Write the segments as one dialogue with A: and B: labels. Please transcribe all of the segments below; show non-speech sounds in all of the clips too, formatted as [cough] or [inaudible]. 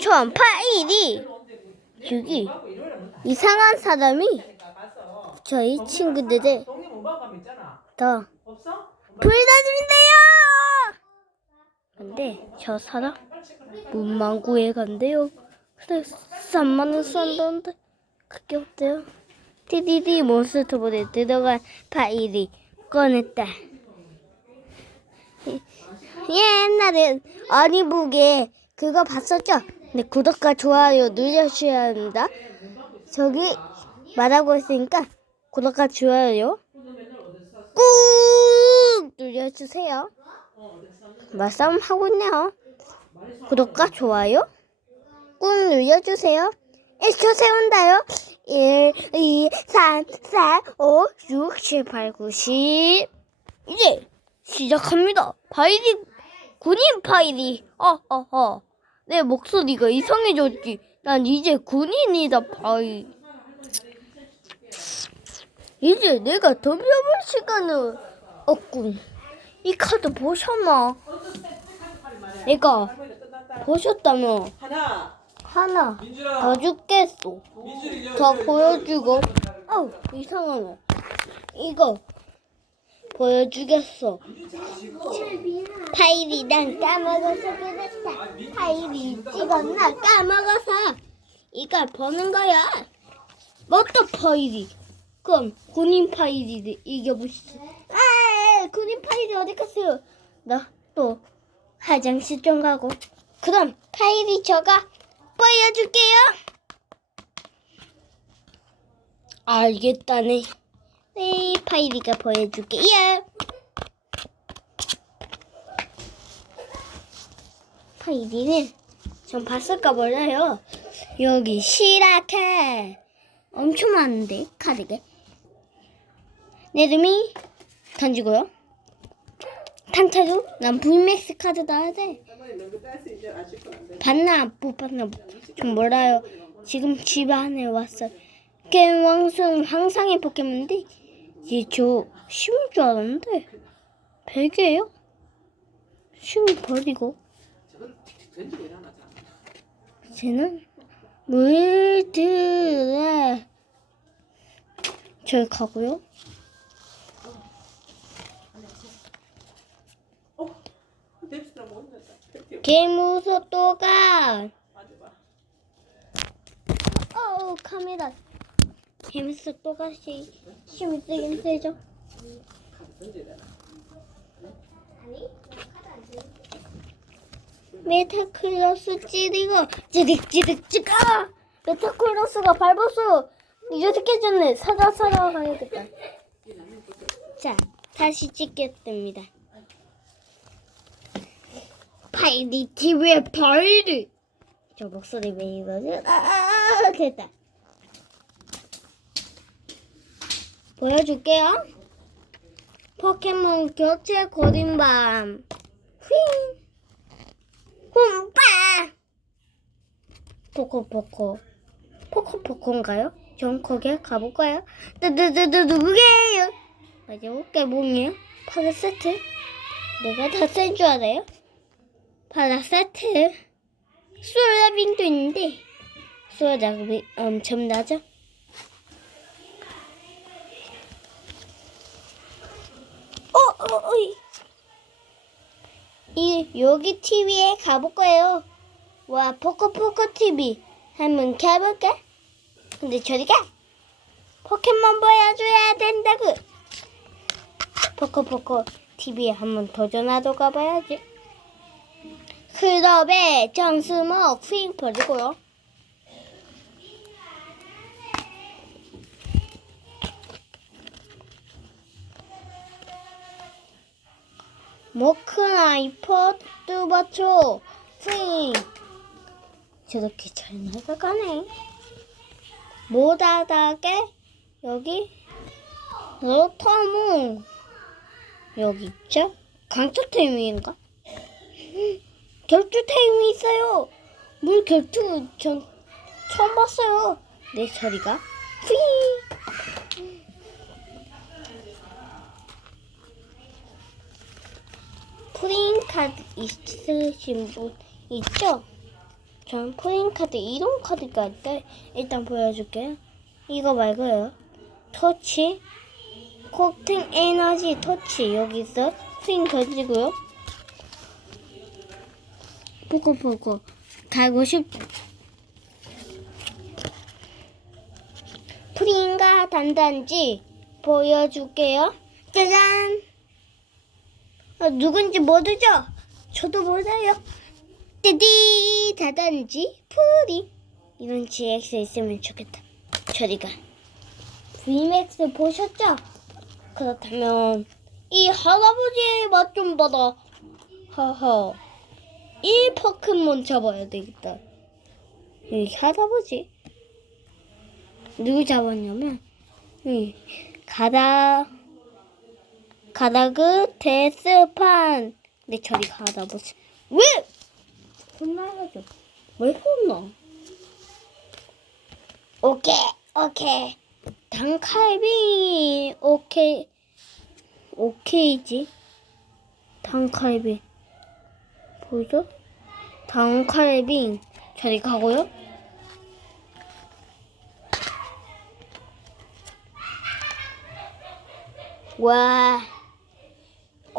A: 전 파일이 여기 이상한 사람이 저희 친구들을. 더? 불러준대요. 근데 저 사람 문망구에 간대요. 그래서 3만 원 쏜다는데 그게 없대요. TDD 몬스터볼에 들어간 파일이 꺼냈다. 옛날에 어니북에 그거 봤었죠? 근데 구독과 좋아요 눌러주셔야 합니다. 저기 말하고 있으니까 구독과 좋아요 꾹 눌러주세요. 말싸움 하고 있네요. 구독과 좋아요 꾹 눌러주세요. 1초 세운다요. 1, 2, 3, 4, 5, 6, 7, 8, 9, 10. 이제 시작합니다. 파일이, 군인 파일이. 어, 어, 어. 내 목소리가 이상해졌지. 난 이제 군인이다, 파일. 이제 내가 덤벼볼 시간은 없군. 이 카드 보셨나? 내가 보셨다면
B: 하나.
A: 하나. 더
B: 여기
A: 더 보여주고. 아우 이상하네. 이거 보여주겠어. 파일이 난 까먹어서 그랬다. 파일이 찍었나 까먹어서 이걸 보는 거야. 어떤 파일이? 그럼 군인 파일이 이겨보시죠. 아, 군인 파일이 어디 갔어요? 나 또 화장실 좀 가고. 그럼 파일이 저가 보여줄게요. 알겠다네. 네, 파일이가 보여줄게요. 파일이는 전 봤을까 몰라요. 여기 시라카 엄청 많은데 카드가. 내 이름이 던지고요. 탄타루 난 VMAX 카드 돼. 봤나 못 봤나 좀 몰라요. 지금 집 안에 왔어요. 게임 왕성 항상의 포켓몬인데 이게 저 쉬운 줄 알았는데 베개예요? 쉬운 버리고. 쟤는 물들에 저기 가고요.
B: 어? 뎁스나 못 넣었다.
A: 개무소 또 가.
B: 맞아봐.
A: 어 카메라. 개무소 또 가시. 힘이 세긴 세죠. 메타클로스 찌르고 찌득찌득 찍어. 메타클로스가 밟았어요. 이렇게 전에 사자 사러 가야겠다. 자, 다시 찍겠습니다. 파이리 TV의 파이리. 저 목소리 왜 이러지? 아, 아, 아, 됐다. 보여줄게요. 포켓몬 격체 고린밤. 휘. 홈빠. 포코포코. 포코포코인가요? 전 거기에 가볼까요? 누누누누 누구게요? 맞아, 깨봉이에요. 파라 세트. 내가 다 센 줄 알아요? 파라 세트. 솔라빈도 있는데 작업이 엄청나죠? 어, 어, 어이. 이 여기 TV에 가볼 거예요. 와 포코 포코 TV 한번 가볼까? 근데 저리 가 포켓몬 보여줘야 된다고. 포코 포코 TV에 한번 도전하러 가봐야지. 클럽에 정수목 휙 버리고요. 모큰 아이포드 뚜버초. 핑 저렇게 잘 나가가네. 모다닥에 여기 로터무. 여기 있죠? 강철 테이밍인가? 결투 테이밍 있어요. 물 결투 전 처음 봤어요. 내 소리가 핑 프린 카드 있으신 분 있죠? 전 포인 카드 이동 카드가 있대. 일단 보여줄게요. 이거 말고요. 터치, 코팅 에너지 터치 여기 있어. 스윙 던지고요. 포코포코 달고 싶. 프린가 단단지 보여줄게요. 짜잔. 아, 누군지 모르죠? 저도 몰라요. 띠디 다단지 프리 이런 GX 있으면 좋겠다. 저리가 VMAX 보셨죠? 그렇다면 이 할아버지의 맛 좀 받아. 하하. 이 포켓몬 잡아야 되겠다. 이 할아버지 누구 잡았냐면 이 가다 가다그 데스판. 근데 저리 가다 보지 왜? 혼나야죠 왜 혼나? 오케이 오케이. 단칼비. 오케이. 오케이지. 단칼비. 보이죠? 단칼비. 저리 가고요. 와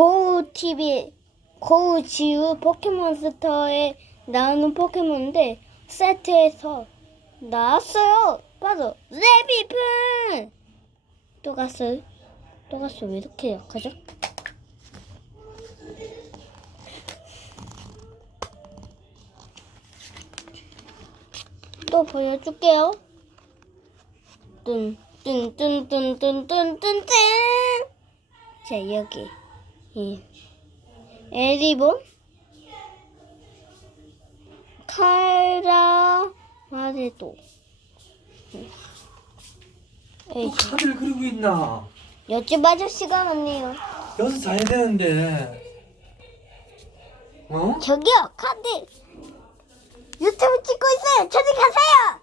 A: 고우 TV 고우 지우 포켓몬스터에 나오는 포켓몬인데 세트에서 나왔어요. 바로 레비픈. 또 갔어요. 또 갔어. 왜 이렇게 약하죠? 또 보여줄게요. 뚠뚠뚠뚠뚠뚠뚠뚠 자 여기 이 에리본 카라 마레도 에이
C: 또 카드를 그리고 있나?
A: 옆집 아저씨가 왔네요
C: 여기서 자야 되는데. 어?
A: 저기요 카드 유튜브 찍고 있어요 저리 가세요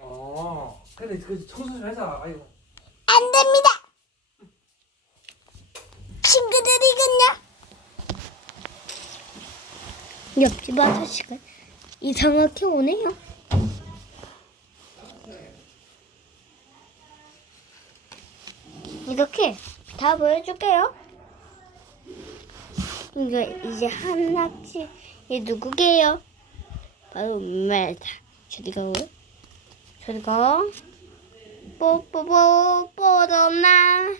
C: 어. 그래, 그 청소 좀 해자. 아이고.
A: 안 됩니다 친구들이군요. 옆집 아저씨가 이상하게 오네요. 이렇게 다 보여줄게요. 이거 이제 한 낚시 얘 누구게요? 바로 멜타. 저리 가고 저리 가. 뽀뽀뽀 뽀로나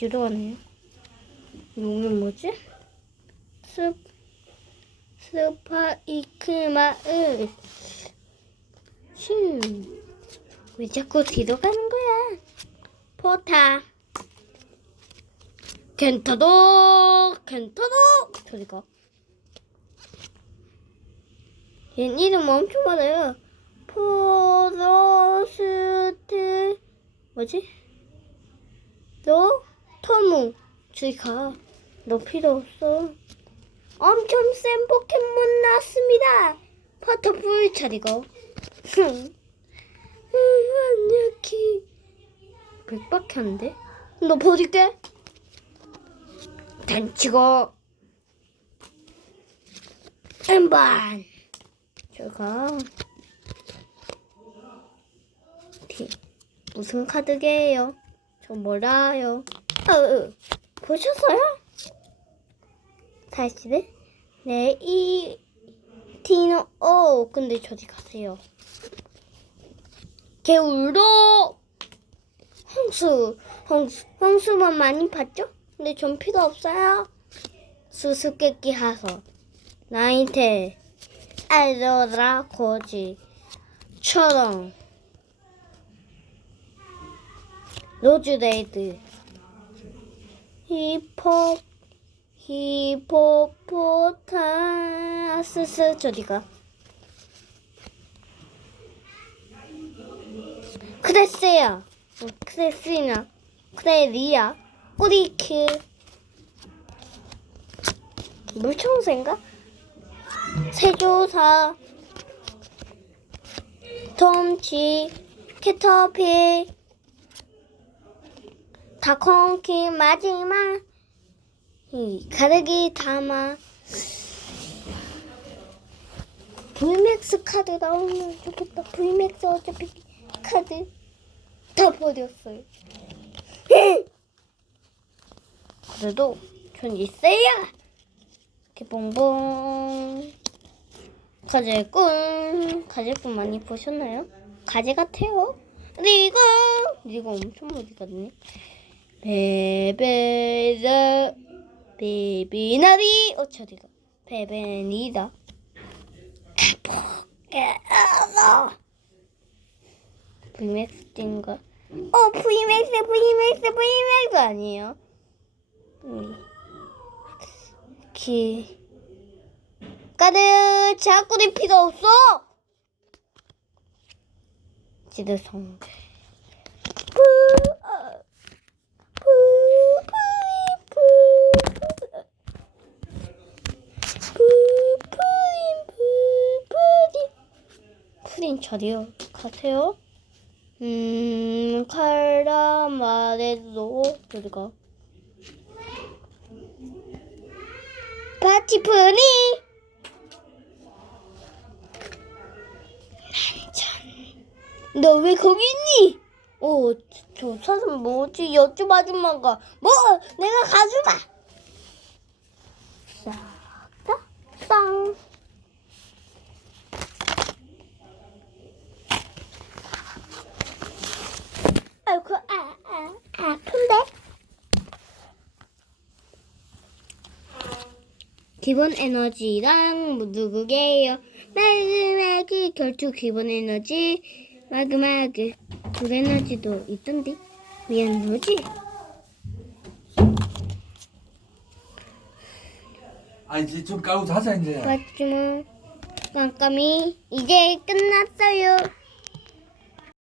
A: 슈 뒤로 가네요. 이거는 뭐지? 스 스파이크마을. 슈 왜 자꾸 뒤로 가는 거야? 포타 켄타도 켄타도 저리 가. 얘 이름 엄청 많아요. 포로스트 뭐지? 너 터무 저기 가. 너 필요 없어. 엄청 센 포켓몬 나왔습니다. 퍼터풀 차리고. 안녕히. 백밖에 안 돼? 너 버릴게. 단치고. 저가. 디. 무슨 카드게요? 저 몰라요. 어, 어. 보셨어요? 사실은 네, 이 티노 오 근데 저리 가세요. 개울도 홍수 홍수 홍수만 많이 봤죠? 근데 전 필요 없어요. 수수께끼 하서 나한테 알더라 고지처럼 로즈레이드 히포 히포포타스스 저리가? 크레스야. 어, 크레스나. 크레리아 꼬리키. 물청새인가? 세조사. 톰치 캐터필 다콩키 마지막 이 가르기 담아 VMAX 카드 나오면 좋겠다. VMAX 어차피 카드 다 버렸어요. [laughs] 그래도 전 있어요. 이렇게 봉봉. 가재꾼. 가재꾼 많이 보셨나요? 가재 같아요. 리고. 리고 엄청 멀리 갔네. 베베더. 베비나리. 어, 저리가. 베베니다. 포켓어. VMAX인가? 어, VMAX, VMAX, VMAX 아니에요? 음. 기. 까르, 자꾸리 필요 없어! 지드성. 푸, 어. 푸, 푸리, 푸. 푸, 푸린, 푸, 푸린. 푸린 저리요. 가세요. 음, 카라마레도 어디가? 파티프리 난전 너왜 거기 있니? 어, 저 사람 뭐지? 여쭈 아줌마가 뭐 내가 가주마 싹다 쌍 아이고 아, 아, 아픈데? 기본 에너지랑 누구게요? 마그마그 결투 기본 에너지 마그마그 그 에너지도 있던데 미안 뭐지?
C: 아 이제 좀 까고 자자 이제
A: 맞지만 깜깜이 이제 끝났어요.